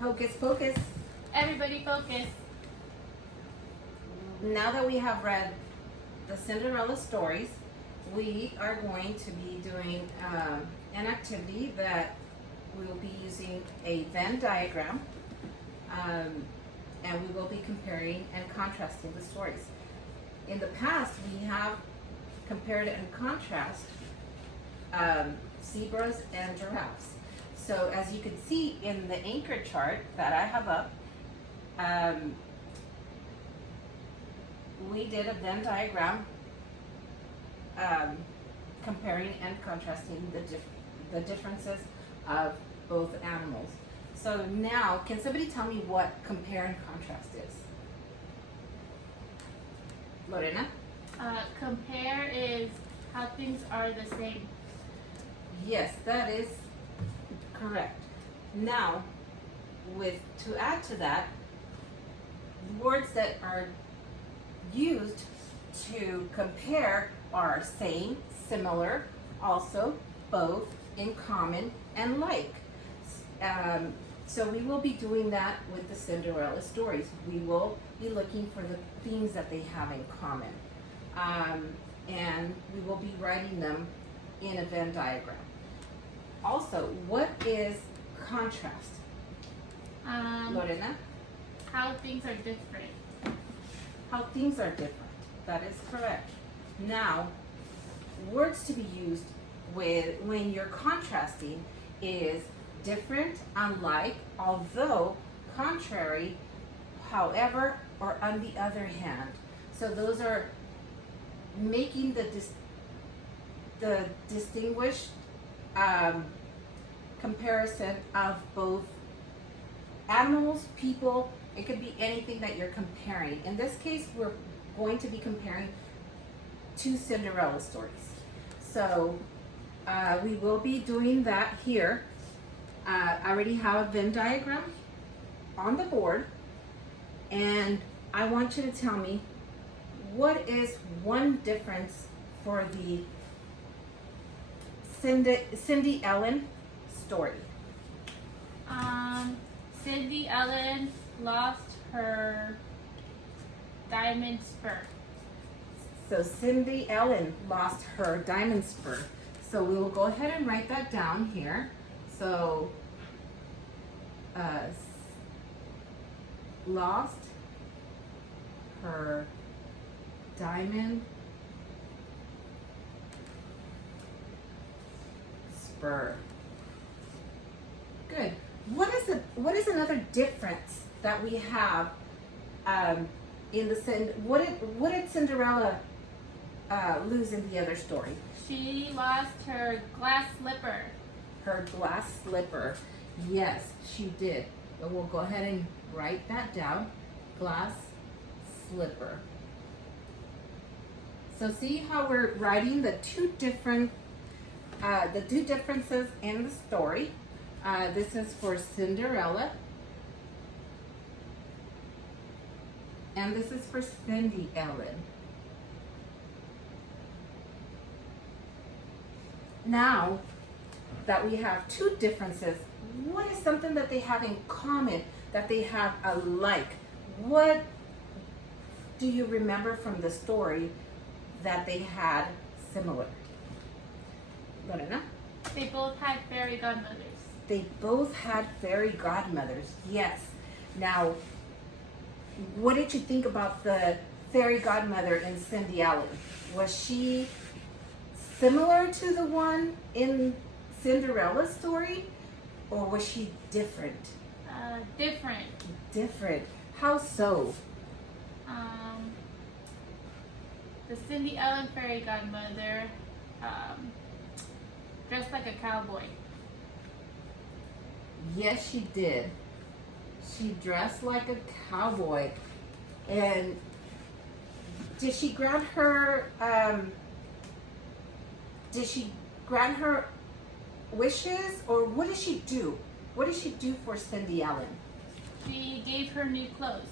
Hocus pocus. Everybody focus. Now that we have read the Cinderella stories, we are going to be doing an activity that we will be using a Venn diagram, and we will be comparing and contrasting the stories. In the past, we have compared and contrast zebras and giraffes. So as you can see in the anchor chart that I have up, we did a Venn diagram comparing and contrasting the differences of both animals. So now, can somebody tell me what compare and contrast is? Lorena? Compare is how things are the same. Yes, that is correct. Now, to add to that, words that are used to compare are same, similar, also, both, in common, and like. So we will be doing that with the Cinderella stories. We will be looking for the things that they have in common. And we will be writing them in a Venn diagram. Also, what is contrast? Lorena? How things are different. How things are different. That is correct. Now, words to be used when you're contrasting is different, unlike, although, contrary, however, or on the other hand. So those are making the distinguished comparison of both animals, people. It could be anything that you're comparing. In this case, we're going to be comparing two Cinderella stories. So we will be doing that here. I already have a Venn diagram on the board, and I want you to tell me what is one difference for the Cindy Ellen story. Cindy Ellen lost her diamond spur. So Cindy Ellen lost her diamond spur. So we will go ahead and write that down here. So lost her diamond spur. Good. What is another difference that we have in the what did Cinderella lose in the other story? She lost her glass slipper. Her glass slipper. Yes, she did. But we'll go ahead and write that down. Glass slipper. So see how we're writing the two differences in the story. This is for Cinderella. And this is for Cindy Ellen. Now that we have two differences, what is something that they have in common, that they have alike? What do you remember from the story that they had similar? Lorena? They both had fairy godmothers. They both had fairy godmothers, yes. Now, what did you think about the fairy godmother in Cindy Ellen? Was she similar to the one in Cinderella's story, or was she different? Different. Different. How so? The Cindy Ellen fairy godmother dressed like a cowboy. Yes, she did. She dressed like a cowboy. And did she grant her wishes, or what did she do? What did she do for Cindy Ellen? She gave her new clothes.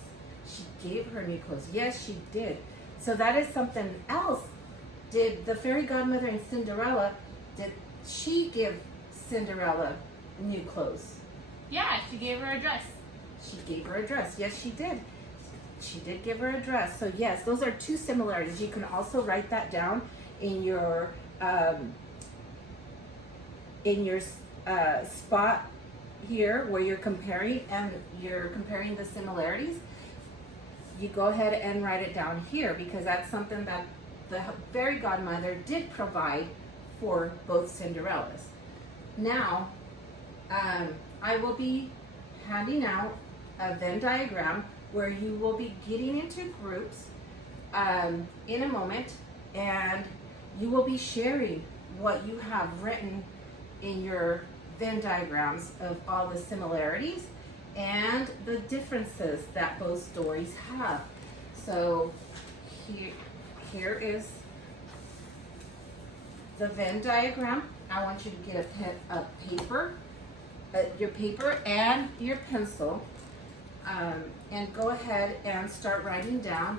She gave her new clothes. Yes, she did. So that is something else. Did the fairy godmother in Cinderella, did she give Cinderella new clothes? Yeah, she gave her a dress. She gave her a dress. Yes, she did. She did give her a dress. So yes, those are two similarities. You can also write that down in your spot here where you're comparing the similarities. You go ahead and write it down here because that's something that the fairy godmother did provide for both Cinderellas. Now, I will be handing out a Venn diagram where you will be getting into groups in a moment, and you will be sharing what you have written in your Venn diagrams of all the similarities and the differences that both stories have. So here is the Venn diagram. I want you to get your paper and your pencil, and go ahead and start writing down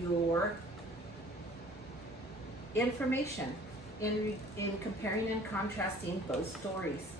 your information in comparing and contrasting both stories.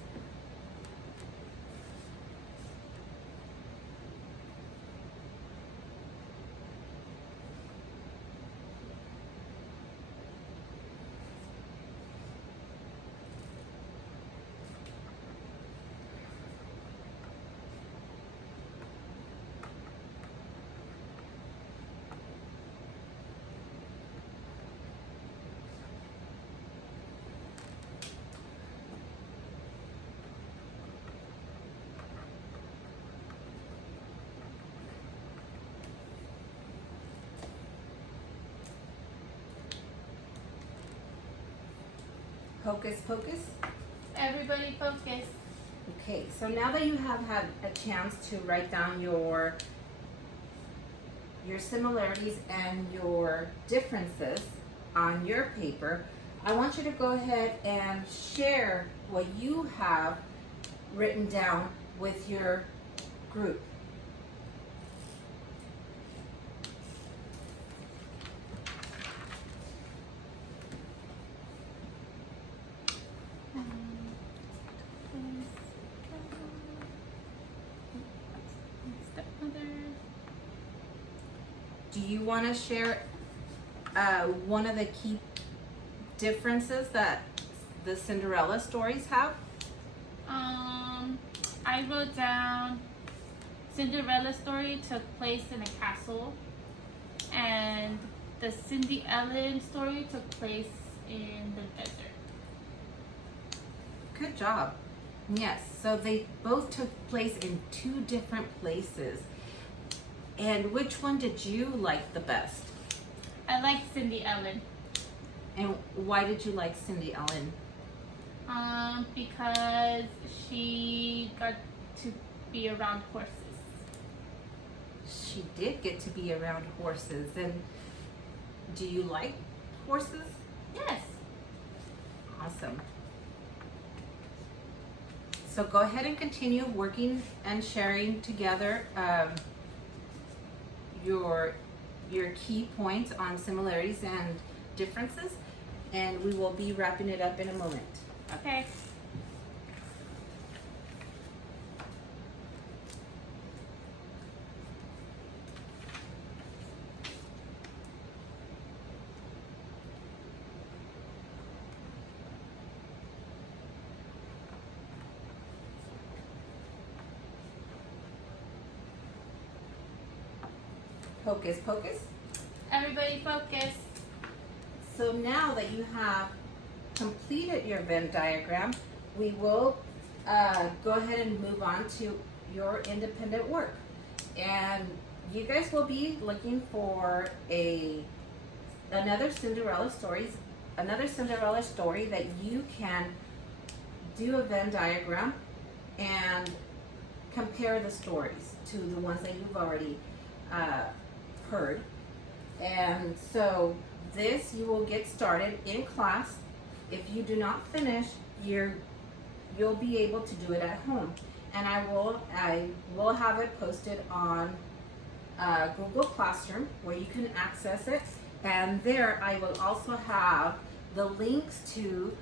Hocus pocus. Everybody focus. Okay, so now that you have had a chance to write down your similarities and your differences on your paper, I want you to go ahead and share what you have written down with your group. Do you want to share one of the key differences that the Cinderella stories have? I wrote down Cinderella story took place in a castle, and the Cindy Ellen story took place in the desert. Good job. Yes, so they both took place in two different places. And which one did you like the best? I like Cindy Ellen. And why did you like Cindy Ellen? Because she got to be around horses. She did get to be around horses. And do you like horses? Yes. Awesome. So go ahead and continue working and sharing together your key points on similarities and differences, and we will be wrapping it up in a moment. Okay. Hocus pocus. Everybody focus. So now that you have completed your Venn diagram, we will go ahead and move on to your independent work. And you guys will be looking for another Cinderella story that you can do a Venn diagram and compare the stories to the ones that you've already heard. And so this you will get started in class. If you do not finish, you'll be able to do it at home. And I will have it posted on Google Classroom where you can access it. And there I will also have the links to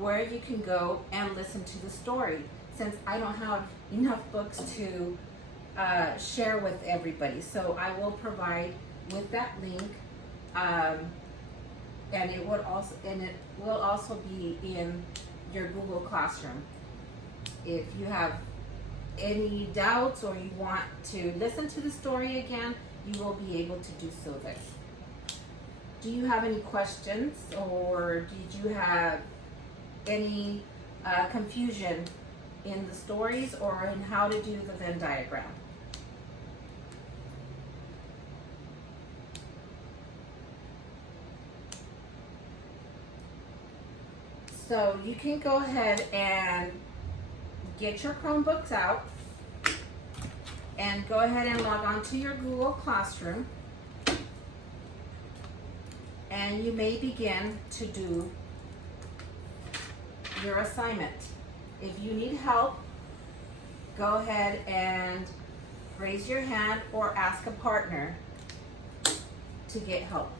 where you can go and listen to the story. since I don't have enough books to share with everybody. So I will provide with that link, and it will also be in your Google Classroom. If you have any doubts or you want to listen to the story again, you will be able to do so there. Do you have any questions, or did you have any confusion in the stories or in how to do the Venn diagram? So you can go ahead and get your Chromebooks out and go ahead and log on to your Google Classroom, and you may begin to do your assignment. If you need help, go ahead and raise your hand or ask a partner to get help.